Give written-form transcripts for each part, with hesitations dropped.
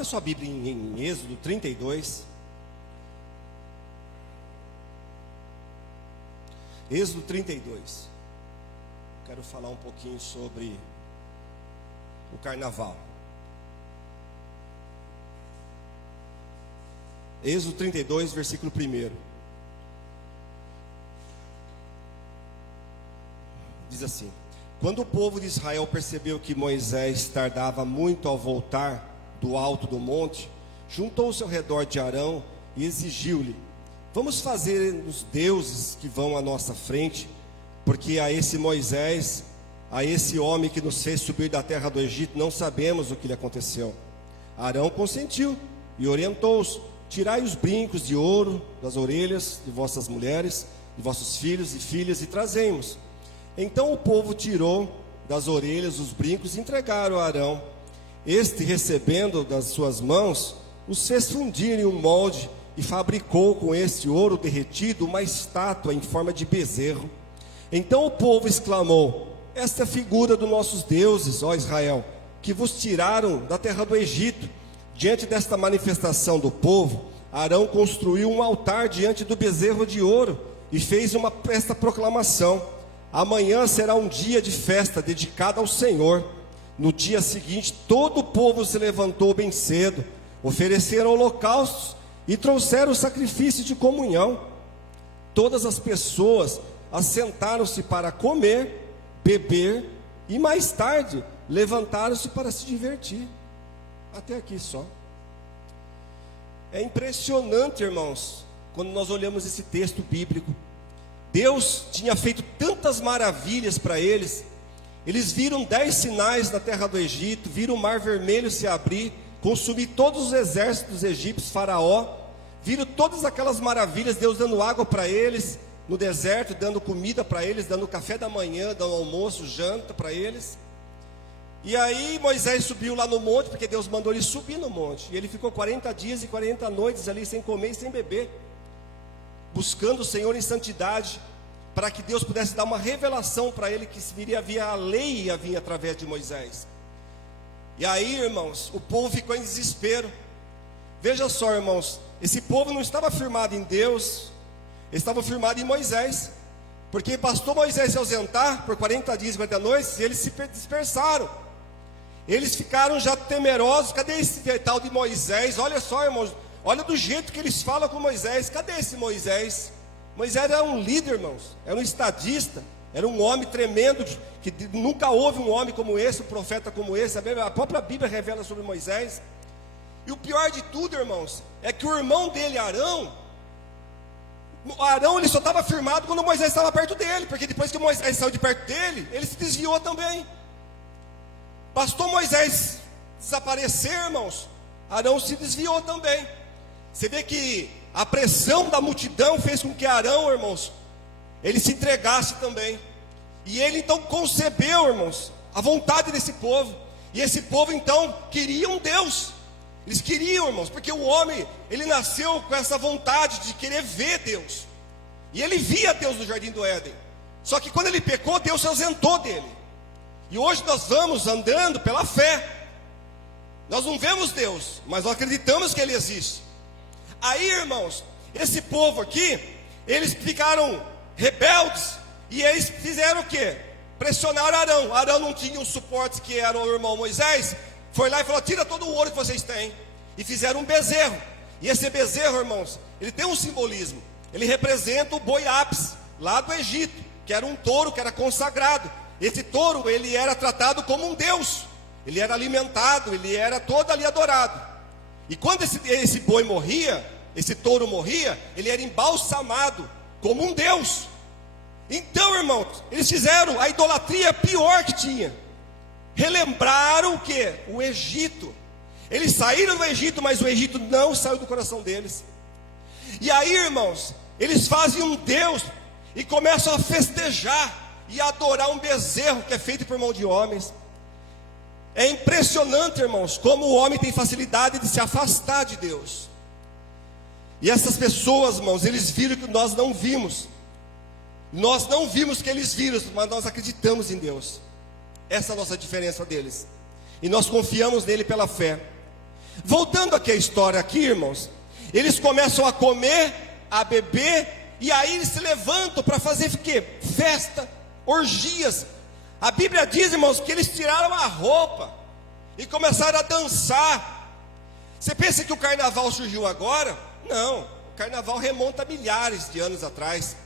Abra sua Bíblia em Êxodo 32. Êxodo 32. Quero falar um pouquinho sobre o carnaval. Êxodo 32, versículo 1. Diz assim: quando o povo de Israel percebeu que Moisés tardava muito ao voltar do alto do monte, juntou-se ao redor de Arão e exigiu-lhe: vamos fazer os deuses que vão à nossa frente, porque a esse Moisés, a esse homem que nos fez subir da terra do Egito, não sabemos o que lhe aconteceu. Arão consentiu e orientou-os: tirai os brincos de ouro das orelhas de vossas mulheres, de vossos filhos e filhas, e trazemos. Então o povo tirou das orelhas os brincos e entregaram a Arão. Este, recebendo das suas mãos, os fez fundir em um molde e fabricou com este ouro derretido uma estátua em forma de bezerro. Então o povo exclamou: esta é a figura dos nossos deuses, ó Israel, que vos tiraram da terra do Egito. Diante desta manifestação do povo, Arão construiu um altar diante do bezerro de ouro e fez esta proclamação: amanhã será um dia de festa dedicado ao Senhor. No dia seguinte, todo o povo se levantou bem cedo, ofereceram holocaustos e trouxeram o sacrifício de comunhão. Todas as pessoas assentaram-se para comer, beber e mais tarde levantaram-se para se divertir. Até aqui só. É impressionante, irmãos, quando nós olhamos esse texto bíblico. Deus tinha feito tantas maravilhas para eles. Eles viram 10 sinais na terra do Egito, viram o mar vermelho se abrir, consumir todos os exércitos dos egípcios, Faraó. Viram todas aquelas maravilhas, Deus dando água para eles no deserto, dando comida para eles, dando café da manhã, dando almoço, janta para eles. E aí Moisés subiu lá no monte, porque Deus mandou ele subir no monte. E ele ficou 40 dias e 40 noites ali, sem comer e sem beber, buscando o Senhor em santidade, para que Deus pudesse dar uma revelação para ele, que viria via a lei, ia vir através de Moisés. E aí, irmãos, o povo ficou em desespero. Veja só, irmãos, esse povo não estava firmado em Deus, eles estavam firmados em Moisés, porque bastou Moisés se ausentar por 40 dias e 40 noites, e eles se dispersaram. Eles ficaram já temerosos. Cadê esse tal de Moisés? Olha só, irmãos, olha do jeito que eles falam com Moisés. Cadê esse Moisés? Moisés era um líder, irmãos, era um estadista, era um homem tremendo, que nunca houve um homem como esse, um profeta como esse. A própria Bíblia revela sobre Moisés. E o pior de tudo, irmãos, é que o irmão dele, Arão, ele só estava firmado quando Moisés estava perto dele, porque depois que Moisés saiu de perto dele, ele se desviou também. Bastou Moisés desaparecer, irmãos, Arão se desviou também. Você vê que a pressão da multidão fez com que Arão, irmãos, ele se entregasse também. E ele então concebeu, irmãos, a vontade desse povo. E esse povo então queria um Deus. Eles queriam, irmãos, porque o homem, ele nasceu com essa vontade de querer ver Deus. E ele via Deus no jardim do Éden. Só que quando ele pecou, Deus se ausentou dele. E hoje nós vamos andando pela fé. Nós não vemos Deus, mas nós acreditamos que Ele existe. Aí, irmãos, esse povo aqui, eles ficaram rebeldes, e eles fizeram o quê? Pressionaram Arão. Arão não tinha um suporte, que era o irmão Moisés. Foi lá e falou: tira todo o ouro que vocês têm. E fizeram um bezerro. E esse bezerro, irmãos, ele tem um simbolismo. Ele representa o boi ápis, lá do Egito, que era um touro que era consagrado. Esse touro, ele era tratado como um deus. Ele era alimentado, ele era todo ali adorado. E quando esse boi morria, esse touro morria, ele era embalsamado como um deus. Então, irmãos, eles fizeram a idolatria pior que tinha. Relembraram o quê? O Egito. Eles saíram do Egito, mas o Egito não saiu do coração deles. E aí, irmãos, eles fazem um Deus e começam a festejar e a adorar um bezerro que é feito por mão de homens. É impressionante, irmãos, como o homem tem facilidade de se afastar de Deus. E essas pessoas, irmãos, eles viram que nós não vimos. Nós não vimos que eles viram, mas nós acreditamos em Deus. Essa é a nossa diferença deles. E nós confiamos nele pela fé. Voltando aqui a história aqui, irmãos, eles começam a comer, a beber, e aí eles se levantam para fazer o quê? Festa, orgias. A Bíblia diz, irmãos, que eles tiraram a roupa e começaram a dançar. Você pensa que o carnaval surgiu agora? Não, o carnaval remonta a milhares de anos atrás.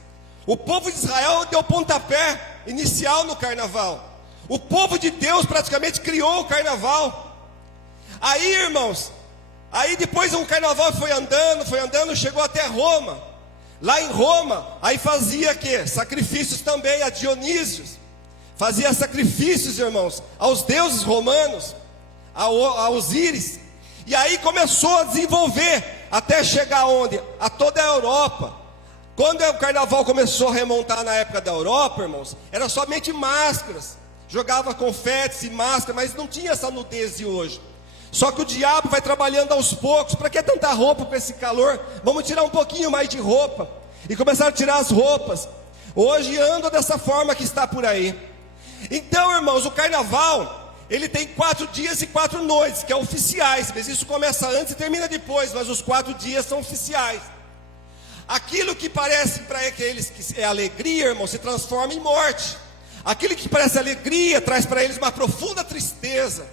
O povo de Israel deu pontapé inicial no carnaval. O povo de Deus praticamente criou o carnaval. Aí, irmãos, aí depois o carnaval foi andando, chegou até Roma. Lá em Roma, aí fazia o quê? Sacrifícios também a Dionísios. Fazia sacrifícios, irmãos, aos deuses romanos, a Osíris. E aí começou a desenvolver, até chegar aonde? A toda a Europa. Quando o carnaval começou a remontar na época da Europa, irmãos, era somente máscaras. Jogava confetes e máscaras, mas não tinha essa nudez de hoje. Só que o diabo vai trabalhando aos poucos. Para que tanta roupa com esse calor? Vamos tirar um pouquinho mais de roupa. E começaram a tirar as roupas. Hoje anda dessa forma que está por aí. Então, irmãos, o carnaval, ele tem 4 dias e 4 noites, que é oficiais. Mas isso começa antes e termina depois, mas os 4 dias são oficiais. Aquilo que parece para aqueles que é alegria, irmão, se transforma em morte. Aquilo que parece alegria traz para eles uma profunda tristeza.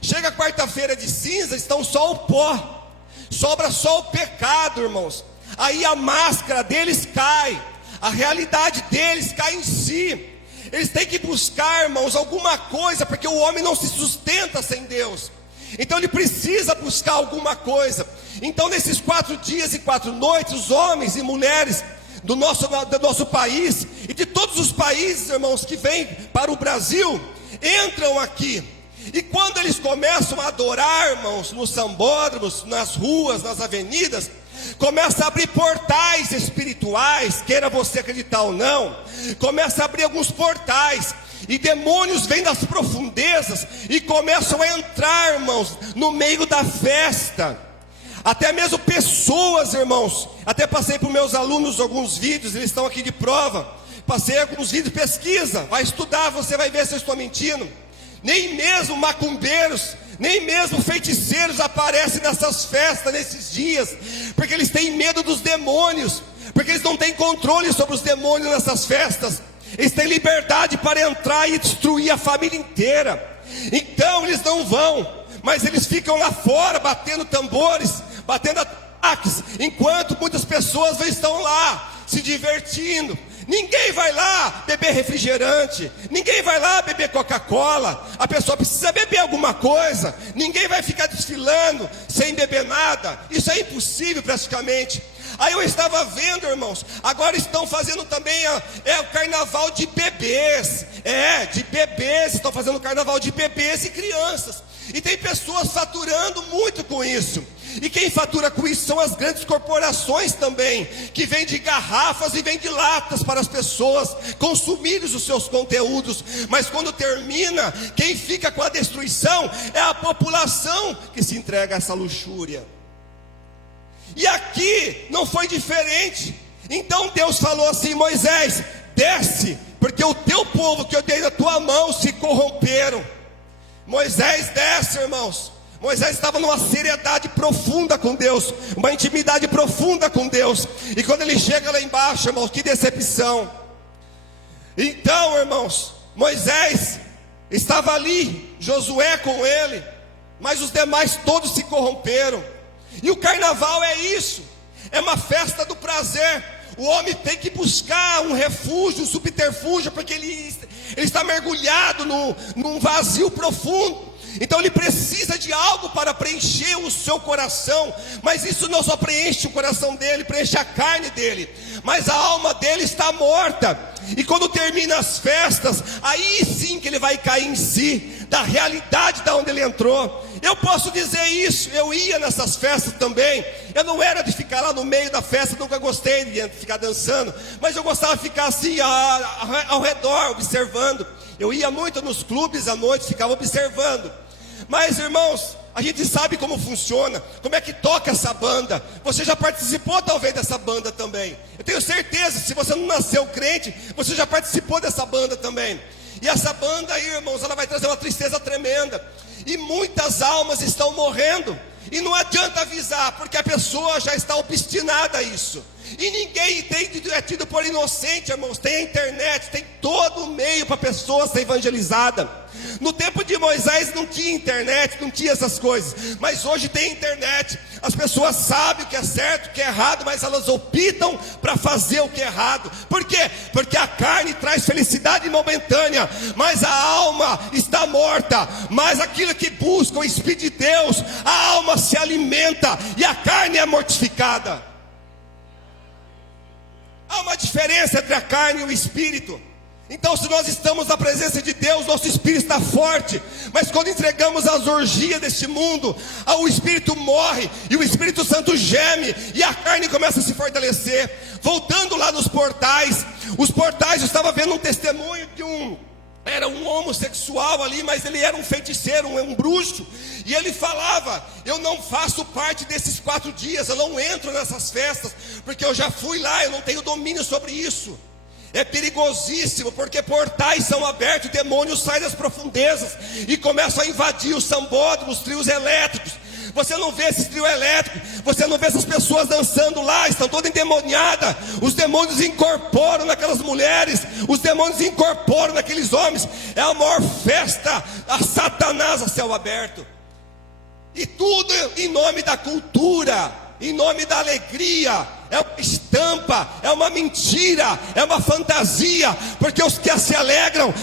Chega quarta-feira de cinza, estão só o pó, sobra só o pecado, irmãos. Aí a máscara deles cai, a realidade deles cai em si. Eles têm que buscar, irmãos, alguma coisa, porque o homem não se sustenta sem Deus. Então ele precisa buscar alguma coisa. Então nesses 4 dias e 4 noites, os homens e mulheres do nosso país, e de todos os países, irmãos, que vêm para o Brasil, entram aqui. E quando eles começam a adorar, irmãos, nos sambódromos, nas ruas, nas avenidas, começa a abrir portais espirituais, queira você acreditar ou não, começa a abrir alguns portais, e demônios vêm das profundezas, e começam a entrar, irmãos, no meio da festa. Até mesmo pessoas, irmãos, até passei para os meus alunos alguns vídeos, eles estão aqui de prova, passei alguns vídeos, pesquisa, vai estudar, você vai ver se eu estou mentindo. Nem mesmo macumbeiros, nem mesmo feiticeiros aparecem nessas festas, nesses dias, porque eles têm medo dos demônios, porque eles não têm controle sobre os demônios nessas festas. Eles têm liberdade para entrar e destruir a família inteira. Então eles não vão, mas eles ficam lá fora batendo tambores, batendo ataques, enquanto muitas pessoas estão lá se divertindo. Ninguém vai lá beber refrigerante, ninguém vai lá beber Coca-Cola. A pessoa precisa beber alguma coisa. Ninguém vai ficar desfilando sem beber nada. Isso é impossível praticamente. Aí eu estava vendo, irmãos, agora estão fazendo também o carnaval de bebês. De bebês, estão fazendo o carnaval de bebês e crianças. E tem pessoas faturando muito com isso. E quem fatura com isso são as grandes corporações também, que vendem garrafas e vendem latas para as pessoas consumirem os seus conteúdos. Mas quando termina, quem fica com a destruição é a população que se entrega a essa luxúria. E aqui não foi diferente. Então Deus falou assim: Moisés, desce, porque o teu povo que eu dei na tua mão se corromperam. Moisés desce, irmãos. Moisés estava numa seriedade profunda com Deus, uma intimidade profunda com Deus. E quando ele chega lá embaixo, irmãos, que decepção. Então, irmãos, Moisés estava ali, Josué com ele, mas os demais todos se corromperam. E o carnaval é isso, é uma festa do prazer. O homem tem que buscar um refúgio, um subterfúgio, porque ele está mergulhado num vazio profundo. Então ele precisa de algo para preencher o seu coração. Mas isso não só preenche o coração dele, preenche a carne dele, mas a alma dele está morta. E quando termina as festas, aí sim que ele vai cair em si, da realidade da onde ele entrou. Eu posso dizer isso, eu ia nessas festas também. Eu não era de ficar lá no meio da festa, nunca gostei de ficar dançando, mas eu gostava de ficar assim ao redor, observando. Eu ia muito nos clubes à noite, ficava observando. Mas, irmãos, a gente sabe como funciona, como é que toca essa banda. Você já participou talvez dessa banda também. Eu tenho certeza, se você não nasceu crente, você já participou dessa banda também. E essa banda aí, irmãos, ela vai trazer uma tristeza tremenda. E muitas almas estão morrendo. E não adianta avisar, porque a pessoa já está obstinada a isso. E ninguém é tido por inocente, irmãos. Tem a internet, tem todo o meio para a pessoa ser evangelizada. No tempo de Moisés não tinha internet, não tinha essas coisas. Mas hoje tem internet. As pessoas sabem o que é certo, o que é errado, mas elas optam para fazer o que é errado. Por quê? Porque a carne traz felicidade momentânea, mas a alma está morta. Mas aquilo que busca o Espírito de Deus, a alma se alimenta e a carne é mortificada. Há uma diferença entre a carne e o espírito. Então, se nós estamos na presença de Deus, nosso espírito está forte. Mas quando entregamos as orgias deste mundo, o espírito morre e o Espírito Santo geme e a carne começa a se fortalecer. Voltando lá nos portais, os portais, eu estava vendo um testemunho de era um homossexual ali, mas ele era um feiticeiro, um bruxo. E ele falava: eu não faço parte desses 4 dias, eu não entro nessas festas, porque eu já fui lá, eu não tenho domínio sobre isso. É perigosíssimo, porque portais são abertos, demônios saem das profundezas e começam a invadir os sambódromos, os trios elétricos. Você não vê esses trios elétricos, você não vê essas pessoas dançando lá, estão todas endemoniadas. Os demônios incorporam naquelas mulheres, os demônios incorporam naqueles homens. É a maior festa a Satanás a céu aberto. E tudo em nome da cultura, em nome da alegria. É uma estampa, é uma mentira, é uma fantasia. Porque os que se alegram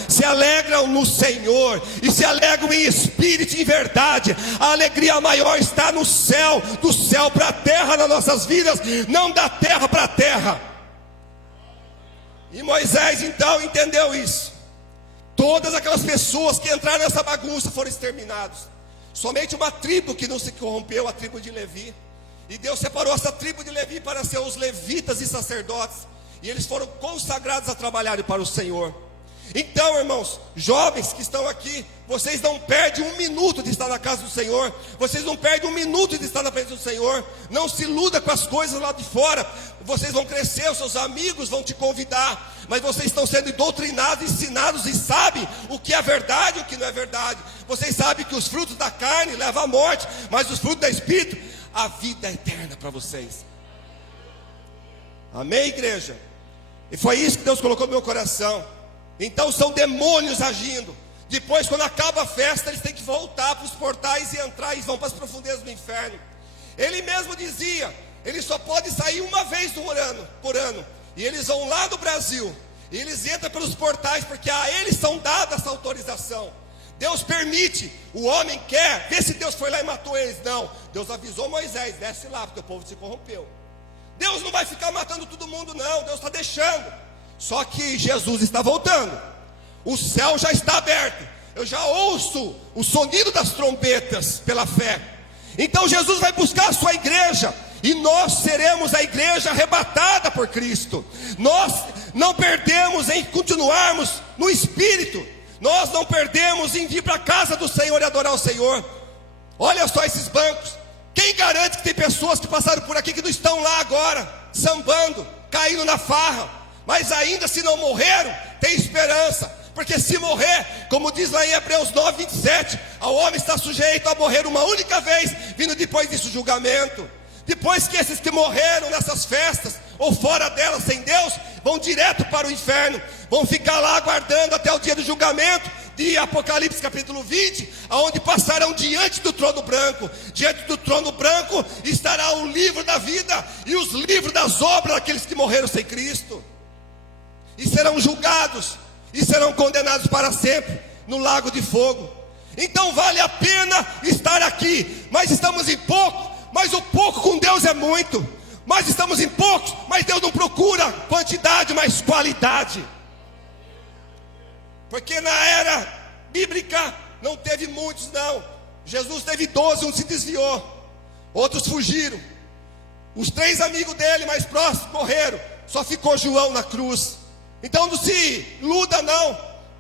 no Senhor, e se alegram em espírito e em verdade. A alegria maior está no céu, do céu para a terra nas nossas vidas, não da terra para a terra. E Moisés então entendeu isso. Todas aquelas pessoas que entraram nessa bagunça foram exterminadas. Somente uma tribo que não se corrompeu, a tribo de Levi. E Deus separou essa tribo de Levi para ser os levitas e sacerdotes. E eles foram consagrados a trabalharem para o Senhor. Então, irmãos, jovens que estão aqui, vocês não perdem 1 minuto de estar na casa do Senhor. Vocês não perdem 1 minuto de estar na presença do Senhor. Não se iluda com as coisas lá de fora. Vocês vão crescer, os seus amigos vão te convidar, mas vocês estão sendo doutrinados, ensinados e sabem o que é verdade e o que não é verdade. Vocês sabem que os frutos da carne levam à morte, mas os frutos do Espírito, a vida eterna para vocês. Amém, igreja? E foi isso que Deus colocou no meu coração. Então são demônios agindo. Depois, quando acaba a festa, eles têm que voltar para os portais e entrar, e vão para as profundezas do inferno. Ele mesmo dizia, eles só podem sair uma vez por ano. E eles vão lá no Brasil, e eles entram pelos portais, porque a eles são dadas essa autorização. Deus permite, o homem quer, vê se Deus foi lá e matou eles. Não, Deus avisou Moisés, desce lá, porque o povo se corrompeu. Deus não vai ficar matando todo mundo não, Deus está deixando. Só que Jesus está voltando, o céu já está aberto, eu já ouço o sonido das trombetas pela fé. Então Jesus vai buscar a sua igreja, e nós seremos a igreja arrebatada por Cristo. Nós não perdemos em continuarmos no Espírito, nós não perdemos em vir para a casa do Senhor e adorar o Senhor. Olha só esses bancos, quem garante que tem pessoas que passaram por aqui que não estão lá agora, sambando, caindo na farra? Mas ainda se não morreram, tem esperança. Porque se morrer, como diz lá em Hebreus 9, 27, o homem está sujeito a morrer uma única vez, vindo depois disso julgamento. Depois que esses que morreram nessas festas, ou fora delas sem Deus, vão direto para o inferno, vão ficar lá aguardando até o dia do julgamento, de Apocalipse capítulo 20, aonde passarão diante do trono branco. Diante do trono branco estará o livro da vida, e os livros das obras daqueles que morreram sem Cristo. E serão julgados, e serão condenados para sempre, no lago de fogo. Então vale a pena estar aqui, mas estamos em pouco, mas o pouco com Deus é muito. Mas estamos em poucos, mas Deus não procura quantidade, mas qualidade. Porque na era bíblica não teve muitos não. Jesus teve 12, um se desviou, outros fugiram. Os 3 amigos dele mais próximos morreram, só ficou João na cruz. Então não se iluda não,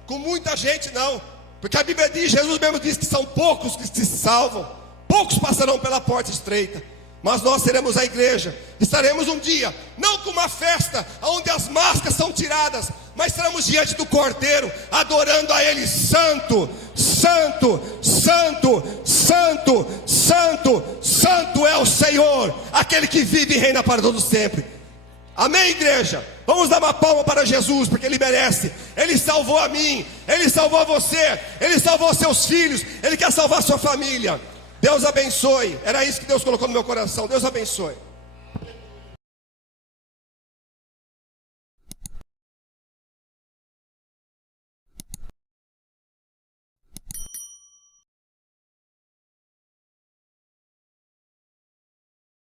com muita gente não. Porque a Bíblia diz, Jesus mesmo diz que são poucos que se salvam. Poucos passarão pela porta estreita. Mas nós seremos a igreja. Estaremos um dia, não com uma festa onde as máscaras são tiradas, mas estaremos diante do Cordeiro, adorando a Ele, santo, santo, santo, santo, santo, santo é o Senhor, aquele que vive e reina para todos sempre. Amém, igreja? Vamos dar uma palma para Jesus, porque Ele merece. Ele salvou a mim, Ele salvou você, Ele salvou seus filhos, Ele quer salvar sua família. Deus abençoe. Era isso que Deus colocou no meu coração. Deus abençoe.